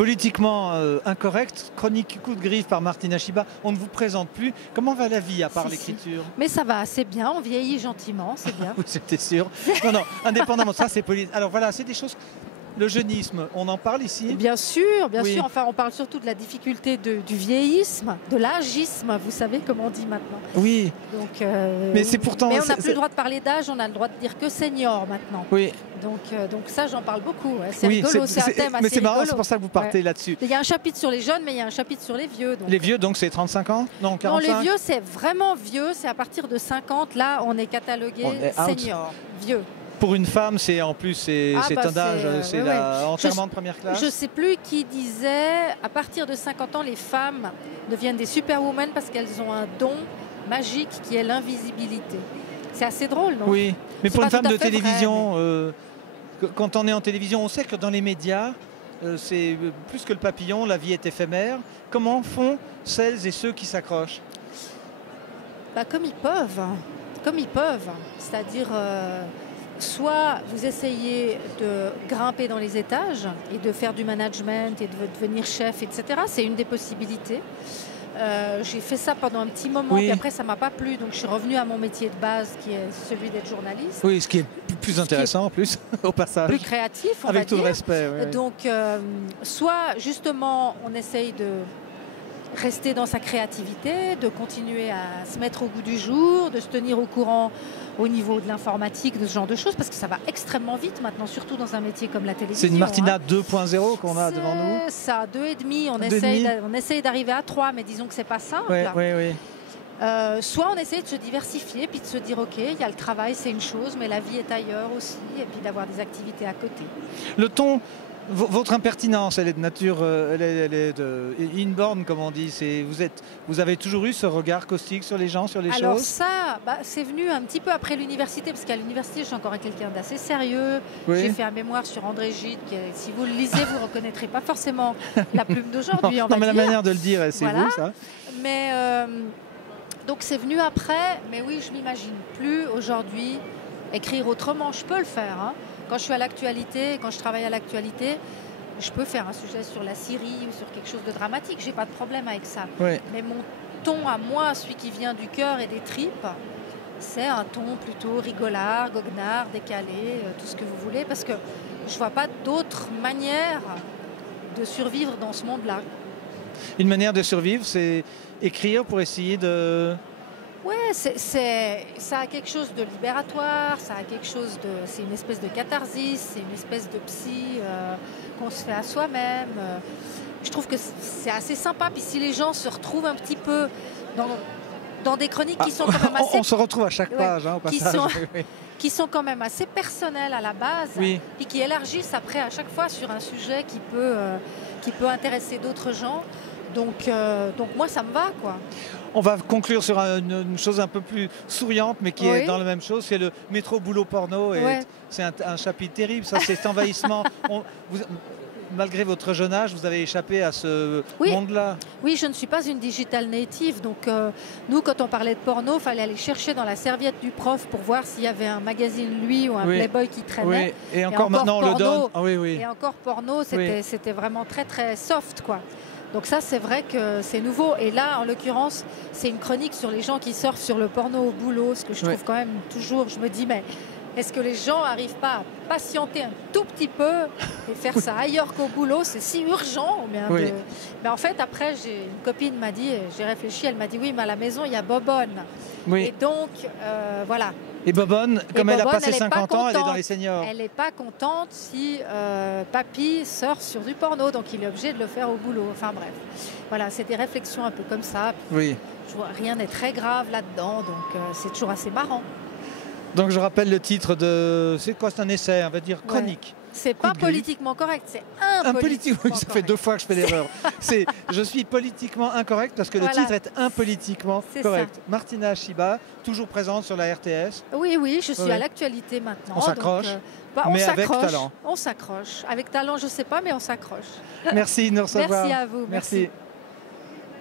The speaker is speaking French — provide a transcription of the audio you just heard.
Politiquement incorrect, chronique coup de griffe par Martina Schiba. On ne vous présente plus. Comment va la vie à part l'écriture? Mais ça va assez bien, on vieillit gentiment, c'est bien. Oui, c'était sûr. Non, non, indépendamment de ça, c'est politique. Alors voilà, c'est des choses... Le jeunisme, on en parle ici? Bien sûr, bien Oui. sûr. Enfin, on parle surtout de la difficulté du vieillisme, de l'âgisme, vous savez comment on dit maintenant. Oui. Donc, mais c'est pourtant... Mais on n'a plus le droit de parler d'âge, on a le droit de dire que senior maintenant. Oui. Donc ça, j'en parle beaucoup. Ouais. C'est oui, rigolo, c'est un thème assez mais c'est marrant, rigolo. c'est pour ça que vous partez là-dessus. Il y a un chapitre sur les jeunes, mais il y a un chapitre sur les vieux. Donc. Les vieux, donc c'est 35 ans? Non, 45? Non, les vieux, c'est vraiment vieux. C'est à partir de 50. Là, on est catalogué senior, vieux. Pour une femme, c'est en plus c'est un âge, c'est l'enterrement de première classe. Je ne sais plus qui disait, à partir de 50 ans, les femmes deviennent des superwomen parce qu'elles ont un don magique qui est l'invisibilité. C'est assez drôle, non? Oui, mais pour une femme de télévision, vrai, quand on est en télévision, on sait que dans les médias, c'est plus que le papillon, la vie est éphémère. Comment font celles et ceux qui s'accrochent? Bah, comme ils peuvent. Comme ils peuvent. C'est-à-dire... soit vous essayez de grimper dans les étages et de faire du management et de devenir chef, etc. C'est une des possibilités. J'ai fait ça pendant un petit moment, puis après ça ne m'a pas plu, donc je suis revenue à mon métier de base qui est celui d'être journaliste. Oui, ce qui est plus intéressant en plus, au passage. Plus créatif, on va dire. Avec tout le respect. Oui. Donc, soit justement on essaye de rester dans sa créativité, de continuer à se mettre au goût du jour, de se tenir au courant au niveau de l'informatique, de ce genre de choses, parce que ça va extrêmement vite maintenant, surtout dans un métier comme la télévision. C'est une Martina 2.0 qu'on a devant nous. C'est ça, 2,5. On essaye d'arriver à 3, mais disons que c'est pas simple. Oui. Soit on essaie de se diversifier, puis de se dire ok, il y a le travail, c'est une chose, mais la vie est ailleurs aussi, et puis d'avoir des activités à côté. Le ton... Votre impertinence, elle est de nature, elle est de inborn, comme on dit. Vous avez toujours eu ce regard caustique sur les gens, sur les choses? Alors ça, c'est venu un petit peu après l'université, parce qu'à l'université, je suis encore quelqu'un d'assez sérieux. Oui. J'ai fait un mémoire sur André Gide, si vous le lisez, vous ne reconnaîtrez pas forcément la plume d'aujourd'hui. Non, mais la manière de le dire, c'est voilà. Vous, ça. Mais donc c'est venu après, mais oui, je m'imagine plus aujourd'hui écrire autrement. Je peux le faire, hein. Quand je suis à l'actualité, quand je travaille à l'actualité, je peux faire un sujet sur la Syrie ou sur quelque chose de dramatique. J'ai pas de problème avec ça. Oui. Mais mon ton à moi, celui qui vient du cœur et des tripes, c'est un ton plutôt rigolard, goguenard, décalé, tout ce que vous voulez, parce que je vois pas d'autre manière de survivre dans ce monde-là. Une manière de survivre, c'est écrire pour essayer de... Ouais, ça a quelque chose de libératoire, ça a quelque chose de... C'est une espèce de catharsis, c'est une espèce de psy qu'on se fait à soi-même. Je trouve que c'est assez sympa. Puis si les gens se retrouvent un petit peu dans des chroniques qui sont quand même assez... On se retrouve à chaque page, hein, au passage. Qui sont quand même assez personnelles à la base, oui. Puis qui élargissent après à chaque fois sur un sujet qui peut intéresser d'autres gens. Donc moi, ça me va, quoi. On va conclure sur une chose un peu plus souriante, mais qui est dans la même chose, c'est le métro boulot porno. C'est un chapitre terrible, ça, cet envahissement. Malgré votre jeune âge, vous avez échappé à ce monde-là. Oui, je ne suis pas une digital native. Donc, nous, quand on parlait de porno, il fallait aller chercher dans la serviette du prof pour voir s'il y avait un magazine, lui, ou un Playboy qui traînait. Oui. Et encore maintenant, on le donne. Ah, Et encore porno, c'était vraiment très, très soft, quoi. Donc ça, c'est vrai que c'est nouveau. Et là, en l'occurrence, c'est une chronique sur les gens qui surfent sur le porno au boulot, ce que je trouve quand même toujours... Je me dis, mais est-ce que les gens n'arrivent pas à patienter un tout petit peu et faire ça ailleurs qu'au boulot? C'est si urgent. Mais en fait, après, une copine m'a dit, j'ai réfléchi, elle m'a dit, oui, mais à la maison, il y a Bobonne. Et donc, voilà. Et Bobonne, comme elle a passé 50 ans, elle est dans les seniors. Elle n'est pas contente si papy sort sur du porno, donc il est obligé de le faire au boulot. Enfin bref, voilà, c'est des réflexions un peu comme ça. Oui. Rien n'est très grave là-dedans, donc c'est toujours assez marrant. Donc je rappelle le titre de... C'est quoi, c'est un essai, on va dire chronique. C'est pas politiquement correct, c'est impolitiquement correct. Ça fait 2 fois que je fais l'erreur. Je suis politiquement incorrect parce que le titre est impolitiquement correct. Ça. Martina Schiba, toujours présente sur la RTS. Oui, je suis à l'actualité maintenant. On s'accroche, mais avec talent. On s'accroche. Avec talent, je ne sais pas, mais on s'accroche. Merci de nous recevoir. Merci à vous. Merci.